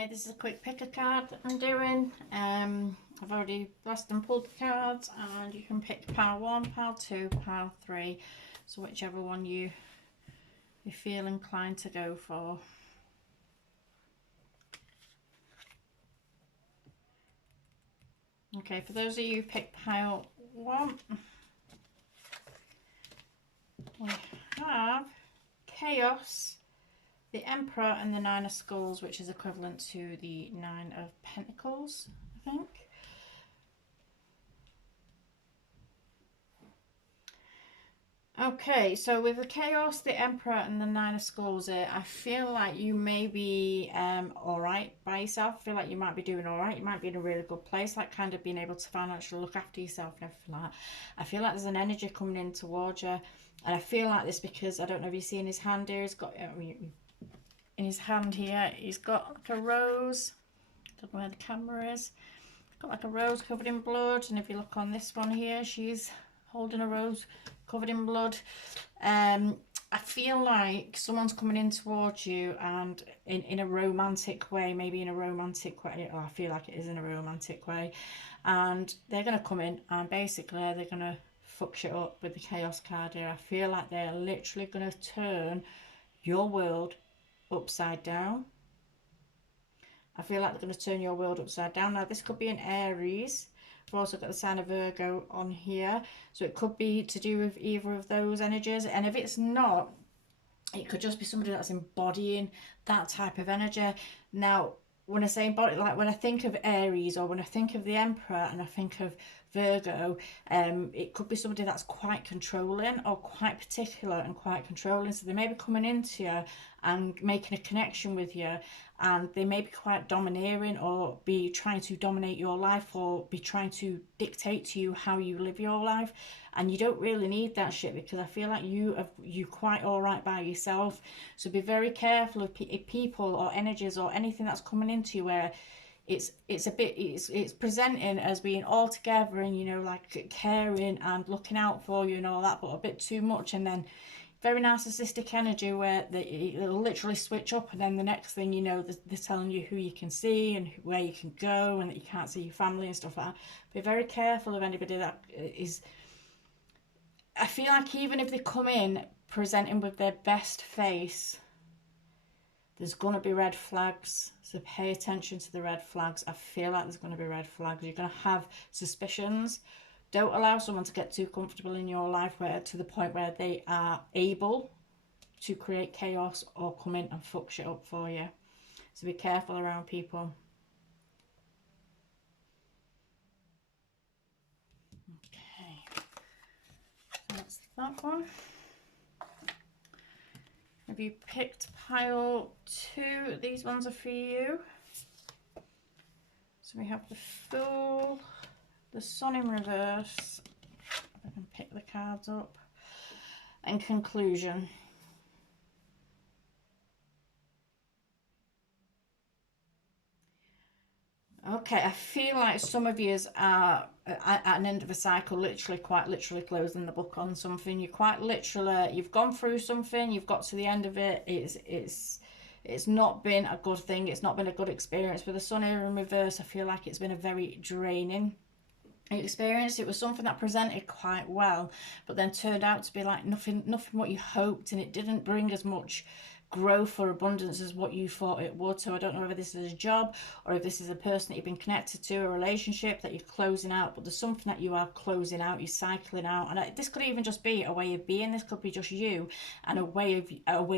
Hi, this is a quick pick a card that I'm doing. I've already blessed and pulled the cards, and you can pick pile 1, pile 2, pile 3. So whichever one you feel inclined to go for. Okay, for those of you who pick pile 1, we have Chaos, the Emperor, and the Nine of Skulls, which is equivalent to the Nine of Pentacles, I think. Okay, so with the Chaos, the Emperor, and the Nine of Skulls, I feel like you may be alright by yourself. I feel like you might be doing alright. You might be in a really good place, like kind of being able to financially look after yourself and everything like that. I feel like there's an energy coming in towards you. And I feel like this because, I don't know if you see in his hand here, he's got, in his hand here, he's got like a rose. I don't know where the camera is. He's got like a rose covered in blood. And if you look on this one here, she's holding a rose covered in blood. I feel like someone's coming in towards you, and in a romantic way, maybe in a romantic way. Oh, I feel like it is in a romantic way. And they're going to come in and basically they're going to fuck shit up with the Chaos card here. I feel like they're literally going to turn your world upside down. I feel like they're going to turn your world upside down. Now, this could be an Aries. We've also got the sign of Virgo on here. So it could be to do with either of those energies. And if it's not, it could just be somebody that's embodying that type of energy. Now, when I say embody, like when I think of Aries or when I think of the Emperor and I think of Virgo, it could be somebody that's quite controlling or quite particular and quite controlling. So they may be coming into you and making a connection with you, and they may be quite domineering or be trying to dominate your life or be trying to dictate to you how you live your life. And you don't really need that shit, because I feel like you're quite all right by yourself. So be very careful of people or energies or anything that's coming into you where it's presenting as being all together and, you know, like caring and looking out for you and all that, but a bit too much. And then very narcissistic energy where it'll literally switch up, and then the next thing you know, they're telling you who you can see and where you can go and that you can't see your family and stuff like that. Be very careful of anybody that is... I feel like even if they come in presenting with their best face, there's going to be red flags. So pay attention to the red flags. I feel like there's going to be red flags. You're going to have suspicions. Don't allow someone to get too comfortable in your life to the point where they are able to create chaos or come in and fuck shit up for you. So be careful around people. Okay. That's that one. Have you picked pile 2? These ones are for you. So we have the Fool, the Sun in reverse. I can pick the cards up. And Conclusion. Okay, I feel like some of you are at an end of a cycle, quite literally closing the book on something. You're quite literally, you've gone through something, you've got to the end of it. It's not been a good thing. It's not been a good experience. With the Sun here in reverse, I feel like it's been a very draining experience. It was something that presented quite well, but then turned out to be like nothing what you hoped, and it didn't bring as much growth or abundance as what you thought it would. So I don't know whether this is a job or if this is a person that you've been connected to, a relationship that you're closing out, but there's something that you are closing out, you're cycling out. And this could even just be a way of being. This could be just you and a way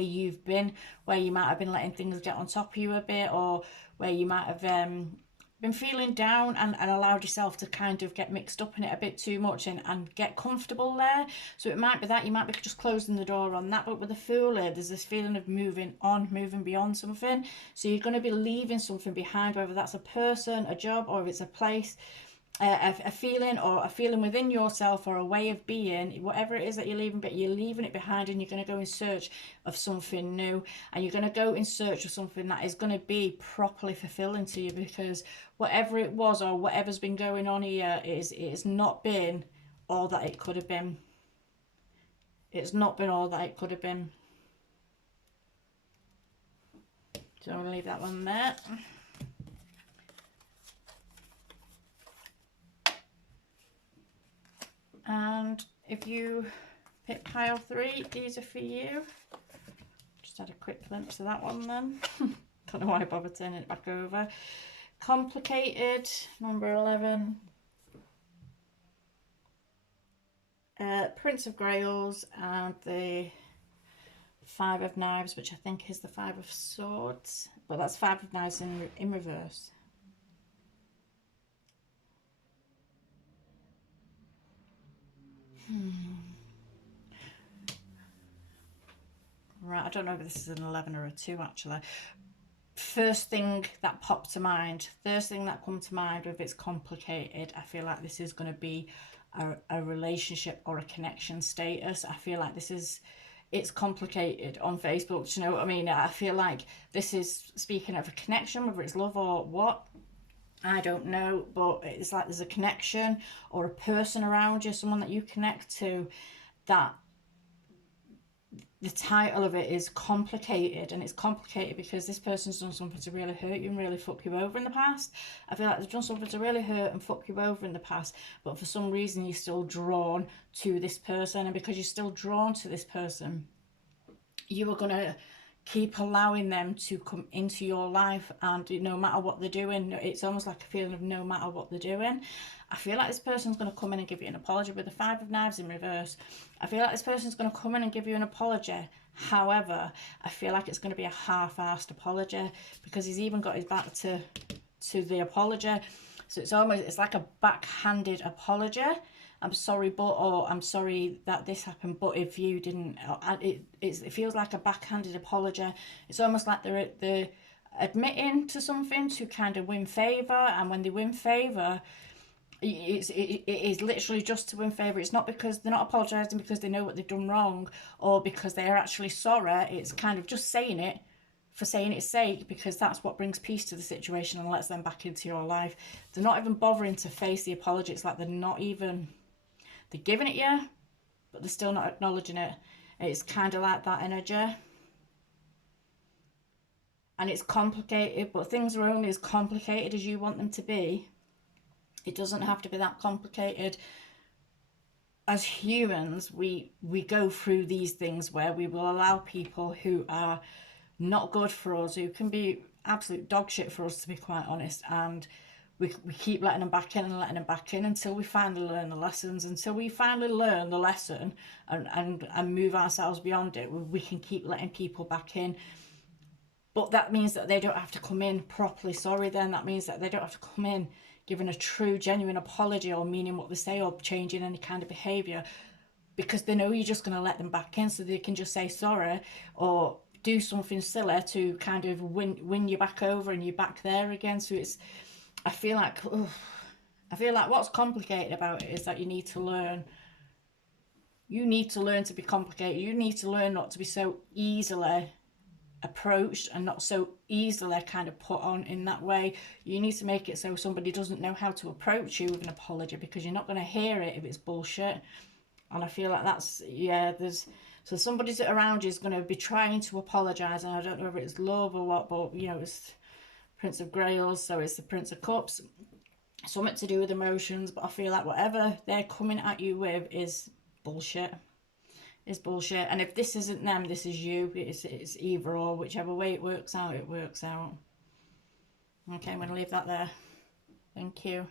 you've been, where you might have been letting things get on top of you a bit, or where you might have been feeling down and allowed yourself to kind of get mixed up in it a bit too much and get comfortable there. So it might be that you might be just closing the door on that. But with the Fool here, there's this feeling of moving on, moving beyond something. So you're going to be leaving something behind, whether that's a person, a job, or if it's a place, a feeling, or a feeling within yourself, or a way of being, whatever it is that you're leaving, but you're leaving it behind, and you're going to go in search of something new, and you're going to go in search of something that is going to be properly fulfilling to you, because whatever it was or whatever's been going on here it's not been all that it could have been. It's not been all that it could have been. So I'm going to leave that one there. And if you pick pile 3, these are for you. Just had a quick glimpse of that one then. Don't know why I bothered turning it back over. Complicated, number 11. Prince of Grails and the 5 of Knives, which I think is the 5 of Swords. But that's 5 of Knives in reverse. Right, I don't know if this is an 11 or a 2 actually. First thing that popped to mind, first thing that come to mind with it's complicated, I feel like this is going to be a relationship or a connection status. I feel like it's complicated on Facebook. Do you know what I mean? I feel like this is speaking of a connection, whether it's love or what, I don't know, but it's like there's a connection or a person around you, someone that you connect to, that the title of it is complicated, and it's complicated because this person's done something to really hurt you and really fuck you over in the past. I feel like they've done something to really hurt and fuck you over in the past, but for some reason you're still drawn to this person, and because you're still drawn to this person, you are going to keep allowing them to come into your life, and no matter what they're doing, it's almost like a feeling of no matter what they're doing. I feel like this person's going to come in and give you an apology with the 5 of Knives in reverse. I feel like this person's going to come in and give you an apology. However, I feel like it's going to be a half-assed apology, because he's even got his back to the apology. So it's like a backhanded apology. I'm sorry, but, or I'm sorry that this happened, but if you didn't, it feels like a backhanded apology. It's almost like they're admitting to something to kind of win favour, and when they win favour, it is literally just to win favour. It's not because they're not apologising because they know what they've done wrong, or because they're actually sorry. It's kind of just saying it for saying its sake, because that's what brings peace to the situation and lets them back into your life. They're not even bothering to face the apology. It's like they're giving it you, but they're still not acknowledging it. It's kind of like that energy. And it's complicated, but things are only as complicated as you want them to be. It doesn't have to be that complicated. As humans, we go through these things where we will allow people who are not good for us, who can be absolute dog shit for us, to be quite honest, and we keep letting them back in and letting them back in until we finally learn the lessons. Until we finally learn the lesson and move ourselves beyond it, we can keep letting people back in. But that means that they don't have to come in properly sorry then. That means that they don't have to come in giving a true, genuine apology or meaning what they say or changing any kind of behaviour, because they know you're just going to let them back in, so they can just say sorry or do something silly to kind of win you back over and you're back there again. So I feel like what's complicated about it is that you need to learn to be complicated. You need to learn not to be so easily approached and not so easily kind of put on in that way. You need to make it so somebody doesn't know how to approach you with an apology, because you're not going to hear it if it's bullshit. And I feel like that's, so somebody around you is going to be trying to apologise, and I don't know if it's love or what, but it's Prince of Grails, so it's the Prince of Cups, something to do with emotions. But I feel like whatever they're coming at you with is bullshit. And if this isn't them, this is you. It's either or. Whichever way it works out, it works out. Okay, I'm going to leave that there. Thank you.